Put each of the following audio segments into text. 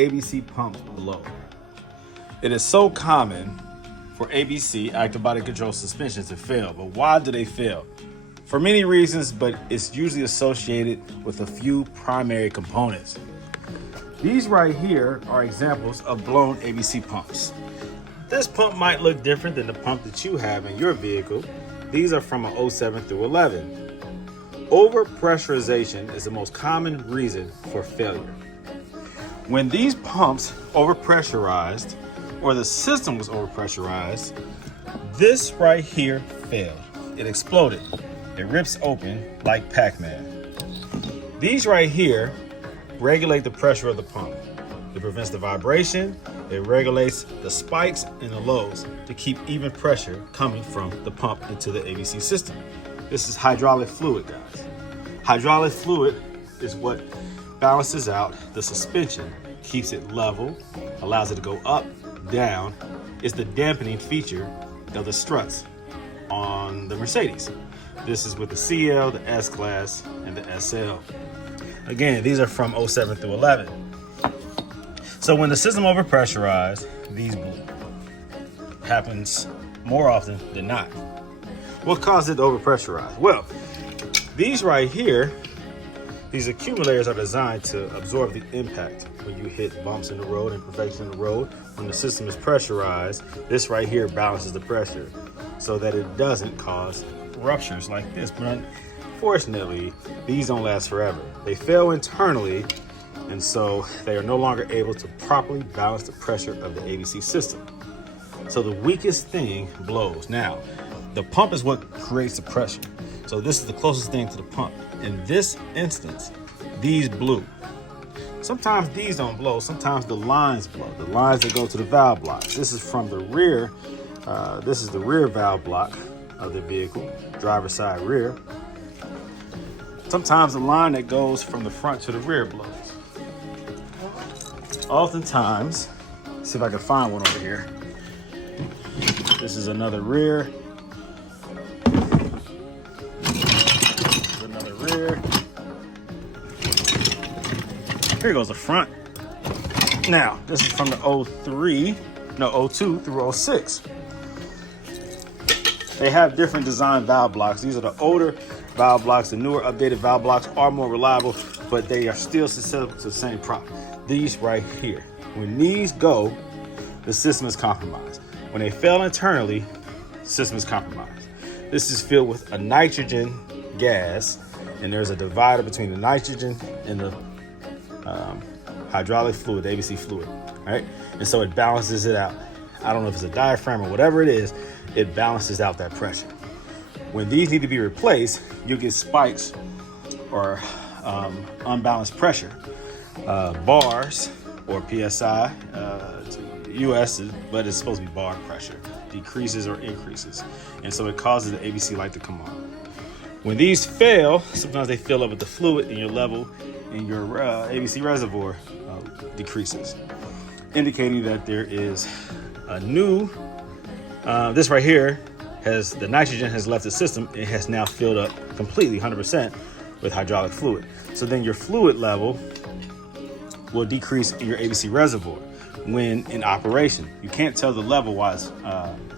ABC pumps blow? It is so common for ABC, active body control suspensions, to fail, but why do they fail? For many reasons, but it's usually associated with a few primary components. These right here are examples of blown ABC pumps. This pump might look different than the pump that you have in your vehicle. These are from a 07 through 11. Overpressurization is the most common reason for failure. When these pumps overpressurized, or the system was overpressurized, this right here failed. It exploded. It rips open like Pac-Man. These right here regulate the pressure of the pump. It prevents the vibration. It regulates the spikes and the lows to keep even pressure coming from the pump into the ABC system. This is hydraulic fluid, guys. Hydraulic fluid is what balances out the suspension, keeps it level, allows it to go up, down. It's the dampening feature of the struts on the Mercedes. This is with the CL, the S-Class, and the SL. Again, these are from 07 through 11. So when the system overpressurized, these blew. Happens more often than not. What caused it to overpressurize? Well, these right here, these accumulators are designed to absorb the impact when you hit bumps in the road, imperfections in the road. When the system is pressurized, this right here balances the pressure so that it doesn't cause ruptures like this. But unfortunately, these don't last forever. They fail internally, and so they are no longer able to properly balance the pressure of the ABC system. So the weakest thing blows. Now, the pump is what creates the pressure. So this is the closest thing to the pump. In this instance, these blew. Sometimes these don't blow, sometimes the lines blow. The lines that go to the valve blocks. This is from the rear. This is the rear valve block of the vehicle, driver's side rear. Sometimes the line that goes from the front to the rear blows. Oftentimes, see if I can find one over here. This is another rear. Another rear. Here goes the front. Now, this is from the 02 through 06. They have different design valve blocks. These are the older valve blocks. The newer updated valve blocks are more reliable, but they are still susceptible to the same problem. These right here. When these go, the system is compromised. When they fail internally, the system is compromised. This is filled with a nitrogen gas, and there's a divider between the nitrogen and the hydraulic fluid, the ABC fluid, right? And so it balances it out. I don't know if it's a diaphragm or whatever it is, it balances out that pressure. When these need to be replaced, you get spikes or unbalanced pressure. Bars or PSI, US, but it's supposed to be bar pressure, decreases or increases. And so it causes the ABC light to come on. When these fail, sometimes they fill up with the fluid and your level in your ABC reservoir decreases, indicating that there is a new, this right here has, the nitrogen has left the system. It has now filled up completely 100% with hydraulic fluid. So then your fluid level will decrease in your ABC reservoir when in operation. You can't tell the level wise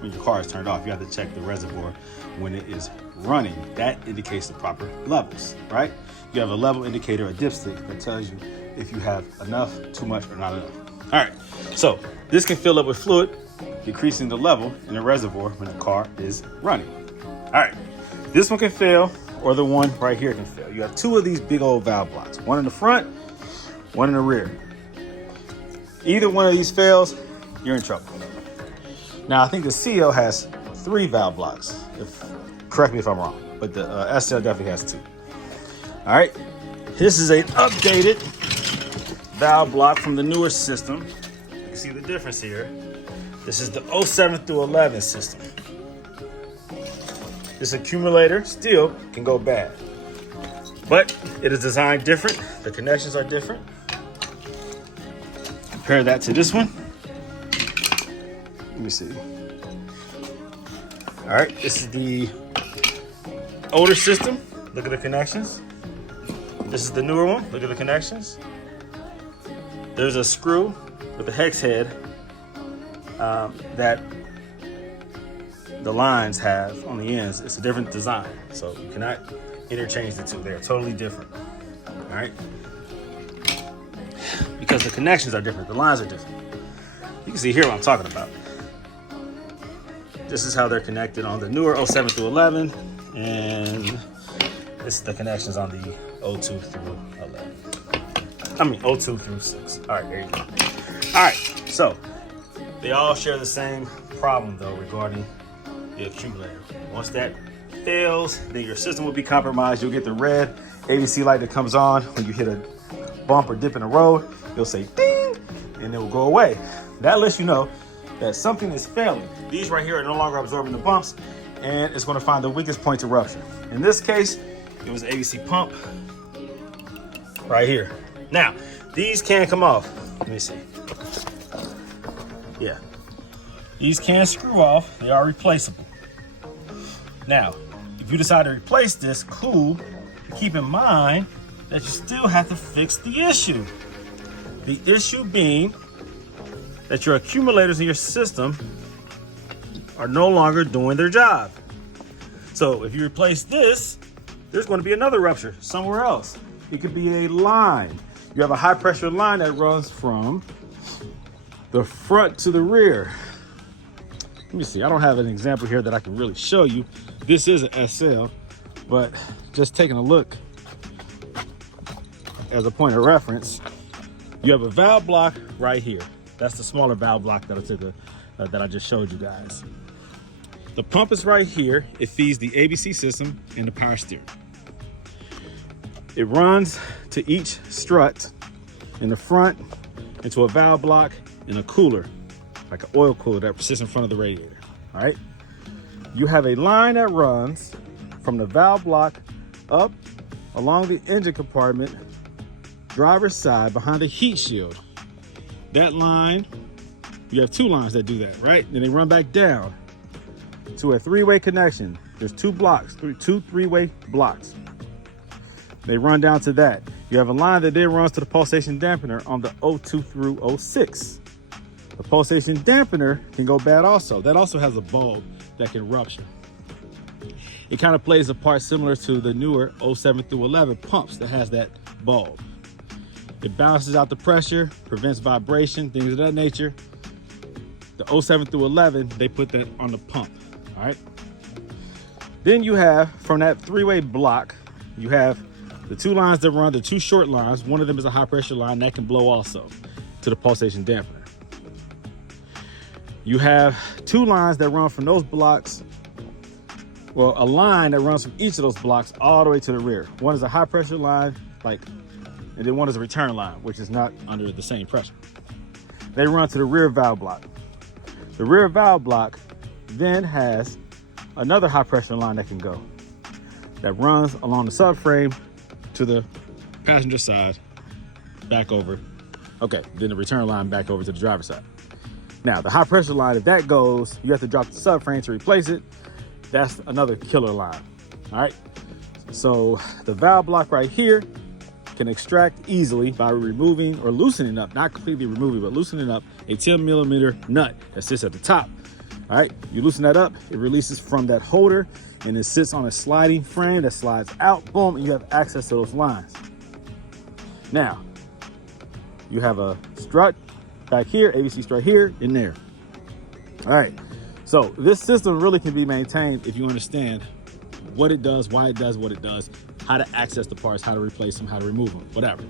when your car is turned off. You have to check the reservoir when it is running. That indicates the proper levels, right? You have a level indicator, a dipstick, that tells you if you have enough, too much, or not enough. All right, so this can fill up with fluid, decreasing the level in the reservoir when the car is running. All right, this one can fail, or the one right here can fail. You have two of these big old valve blocks, one in the front, one in the rear. Either one of these fails, you're in trouble. Now, I think the CL has 3 valve blocks. Correct me if I'm wrong, but the SL definitely has 2. All right, this is an updated valve block from the newer system. You can see the difference here. This is the 07 through 11 system. This accumulator still can go bad, but it is designed different. The connections are different. Compare that to this one. Let me see. All right, this is the older system. Look at the connections. This is the newer one. Look at the connections. There's a screw with a hex head that the lines have on the ends. It's a different design, so you cannot interchange the two. They're totally different. All right, because the connections are different, the lines are different. You can see here what I'm talking about. This is how they're connected on the newer 07 through 11, and this is the connections on the 02 through 11. I mean 02 through 6. All right, there you go. All right, so they all share the same problem though regarding the accumulator. Once that fails, then your system will be compromised. You'll get the red ABC light that comes on when you hit a bump or dip in the road. It'll say ding, and it will go away. That lets you know that something is failing. These right here are no longer absorbing the bumps, and it's going to find the weakest point to rupture. In this case, it was the ABC pump right here. Now, these can come off. Let me see. Yeah, these can screw off. They are replaceable. Now, if you decide to replace this, cool. Keep in mind that you still have to fix the issue. The issue being that your accumulators in your system are no longer doing their job. So if you replace this, there's going to be another rupture somewhere else. It could be a line. You have a high pressure line that runs from the front to the rear. Let me see, I don't have an example here that I can really show you. This is an SL, but just taking a look as a point of reference, you have a valve block right here. That's the smaller valve block that I just showed you guys. The pump is right here. It feeds the ABC system and the power steering. It runs to each strut in the front into a valve block and a cooler, like an oil cooler that sits in front of the radiator. All right. You have a line that runs from the valve block up along the engine compartment, driver's side behind the heat shield. That line, you have two lines that do that, right? Then they run back down to a three-way connection. There's two blocks, two three-way blocks. They run down to that. You have a line that then runs to the pulsation dampener on the 02 through 06. The pulsation dampener can go bad also. That also has a bulb that can rupture. It kind of plays a part similar to the newer 07 through 11 pumps that has that bulb. It balances out the pressure, prevents vibration, things of that nature. The 07 through 11, they put that on the pump, all right? Then you have, from that three-way block, you have the two lines that run, the two short lines. One of them is a high pressure line that can blow also to the pulsation dampener. You have two lines that run from those blocks, well, a line that runs from each of those blocks all the way to the rear. One is a high pressure line, and then one is a return line, which is not under the same pressure. They run to the rear valve block. The rear valve block then has another high pressure line that can go, that runs along the subframe to the passenger side, back over. Okay, then the return line back over to the driver's side. Now, the high pressure line, if that goes, you have to drop the subframe to replace it. That's another killer line, all right? So the valve block right here can extract easily by removing or loosening up, not completely removing, but loosening up a 10 millimeter nut that sits at the top. All right, you loosen that up, it releases from that holder and it sits on a sliding frame that slides out, boom, and you have access to those lines. Now, you have a strut back here, ABC strut here, in there. All right, so this system really can be maintained if you understand what it does, why it does what it does, how to access the parts, how to replace them, how to remove them, whatever.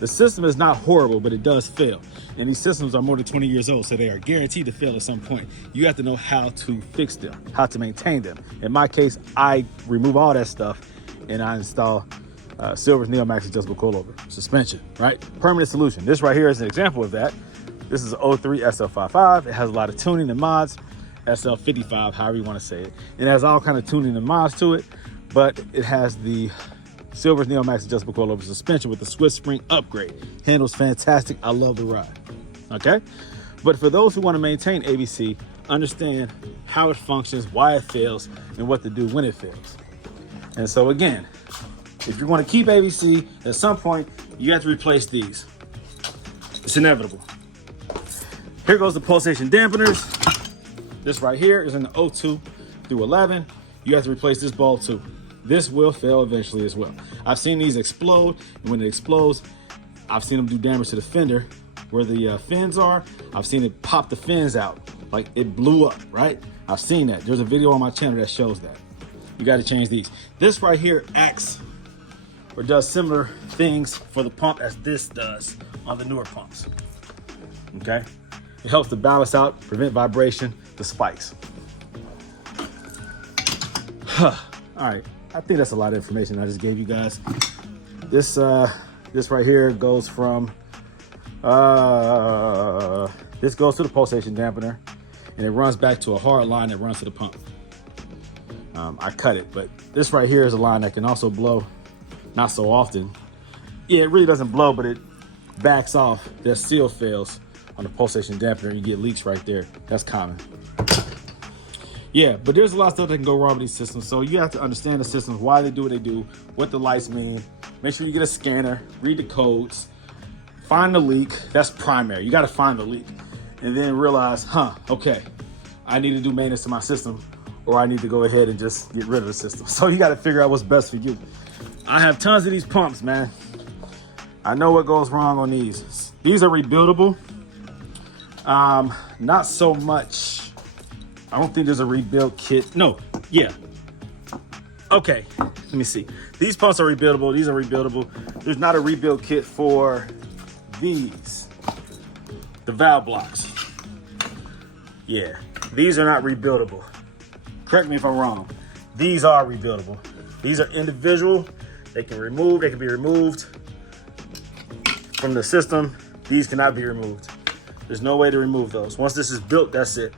The system is not horrible, but it does fail. And these systems are more than 20 years old, so they are guaranteed to fail at some point. You have to know how to fix them, how to maintain them. In my case, I remove all that stuff and I install Silver's Neomax adjustable coilover suspension, right? Permanent solution. This right here is an example of that. This is an 03 SL55. It has a lot of tuning and mods. SL55, however you want to say it. It has all kind of tuning and mods to it, but it has the Silver's Neomax adjustable coilover suspension with the Swiss spring upgrade. Handles fantastic. I love the ride. Okay, but for those who want to maintain ABC, understand how it functions, why it fails, and what to do when it fails. And so again, if you want to keep ABC, at some point you have to replace these. It's inevitable. Here goes the pulsation dampeners. This right here is in the 02 through 11. You have to replace this bulb too. This will fail eventually as well. I've seen these explode, and when it explodes, I've seen them do damage to the fender where the fins are. I've seen it pop the fins out, like it blew up, right? I've seen that. There's a video on my channel that shows that. You got to change these. This right here acts or does similar things for the pump as this does on the newer pumps, okay? It helps to balance out, prevent vibration, the spikes. All right, I think that's a lot of information I just gave you guys. This right here goes from, this goes to the pulsation dampener, and it runs back to a hard line that runs to the pump. I cut it, but this right here is a line that can also blow, not so often. Yeah, it really doesn't blow, but it backs off. The seal fails on the pulsation dampener. You get leaks right there. That's common. Yeah, but there's a lot of stuff that can go wrong with these systems. So you have to understand the systems, why they do what they do, what the lights mean. Make sure you get a scanner, read the codes, find the leak. That's primary. You got to find the leak, and then realize, okay, I need to do maintenance to my system, or I need to go ahead and just get rid of the system. So you got to figure out what's best for you. I have tons of these pumps, man. I know what goes wrong on these. These are rebuildable. Not so much. I don't think there's a rebuild kit. No, yeah. Okay, let me see. These pumps are rebuildable. These are rebuildable. There's not a rebuild kit for these, the valve blocks. Yeah, these are not rebuildable. Correct me if I'm wrong. These are rebuildable. These are individual. They can be removed from the system. These cannot be removed. There's no way to remove those. Once this is built, that's it.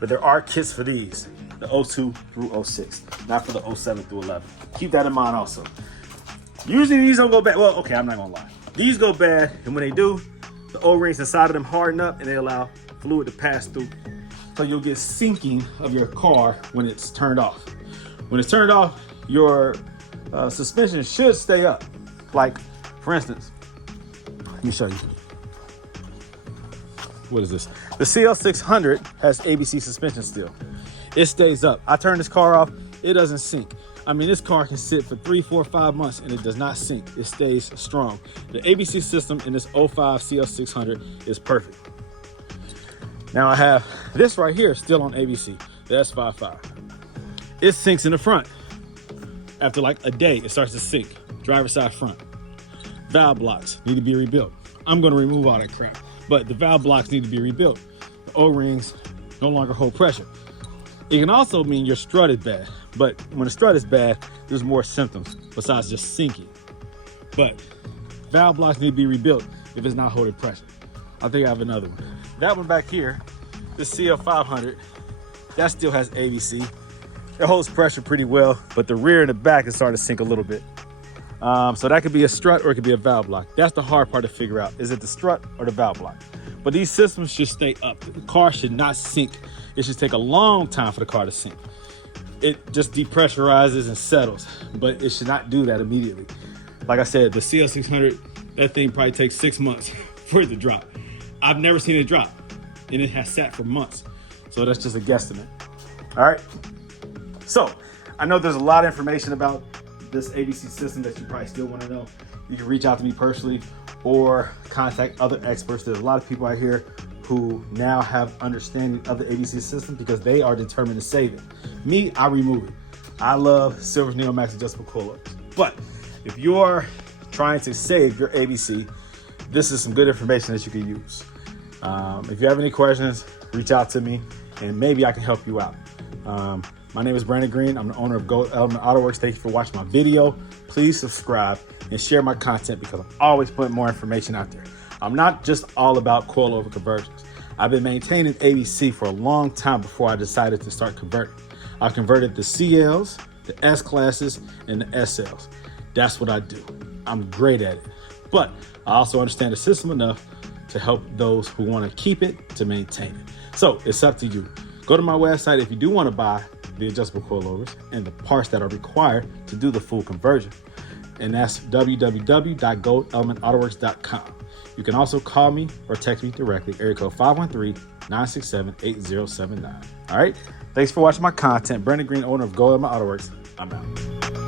But there are kits for these, the 02 through 06, not for the 07 through 11. Keep that in mind also. Usually these don't go bad. Well, okay, I'm not gonna lie. These go bad, and when they do, the O-rings inside of them harden up and they allow fluid to pass through. So you'll get sinking of your car when it's turned off. When it's turned off, your suspension should stay up. Like, for instance, let me show you. What is this? The CL600 has ABC suspension still. It stays up. I turn this car off, it doesn't sink. I mean, this car can sit for 3, 4, 5 months and it does not sink. It stays strong. The ABC system in this 05 CL600 is perfect. Now I have this right here still on ABC, the S55. It sinks in the front. After like a day, it starts to sink. Driver's side front. Valve blocks need to be rebuilt. I'm gonna remove all that crap, but the valve blocks need to be rebuilt. The O-rings no longer hold pressure. It can also mean your strut is bad, but when the strut is bad, there's more symptoms besides just sinking. But valve blocks need to be rebuilt if it's not holding pressure. I think I have another one. That one back here, the CL500, that still has ABC. It holds pressure pretty well, but the rear and the back is starting to sink a little bit. So that could be a strut or it could be a valve block. That's the hard part to figure out. Is it the strut or the valve block? But these systems should stay up. The car should not sink. It should take a long time for the car to sink. It just depressurizes and settles, but it should not do that immediately. Like I said, the CL600, that thing probably takes 6 months for it to drop. I've never seen it drop, and it has sat for months. So that's just a guesstimate. All right. So I know there's a lot of information about this ABC system that you probably still want to know. You can reach out to me personally or contact other experts. There's a lot of people out here who now have understanding of the ABC system because they are determined to save it. Me, I remove it. I love Silver's Neo Max adjustable coilovers. But if you're trying to save your ABC, this is some good information that you can use. If you have any questions, reach out to me and maybe I can help you out. My name is Brandon Green. I'm the owner of Gold Element Autoworks. Thank you for watching my video. Please subscribe and share my content because I'm always putting more information out there. I'm not just all about coilover conversions. I've been maintaining ABC for a long time before I decided to start converting. I converted the CLs, the S classes, and the SLs. That's what I do. I'm great at it. But I also understand the system enough to help those who want to keep it to maintain it. So it's up to you. Go to my website if you do want to buy the adjustable coilovers and the parts that are required to do the full conversion. And that's www.goldelementautoworks.com. You can also call me or text me directly, area code 513-967-8079. All right, thanks for watching my content. Brandon Green, owner of Go Autoworks. I'm out.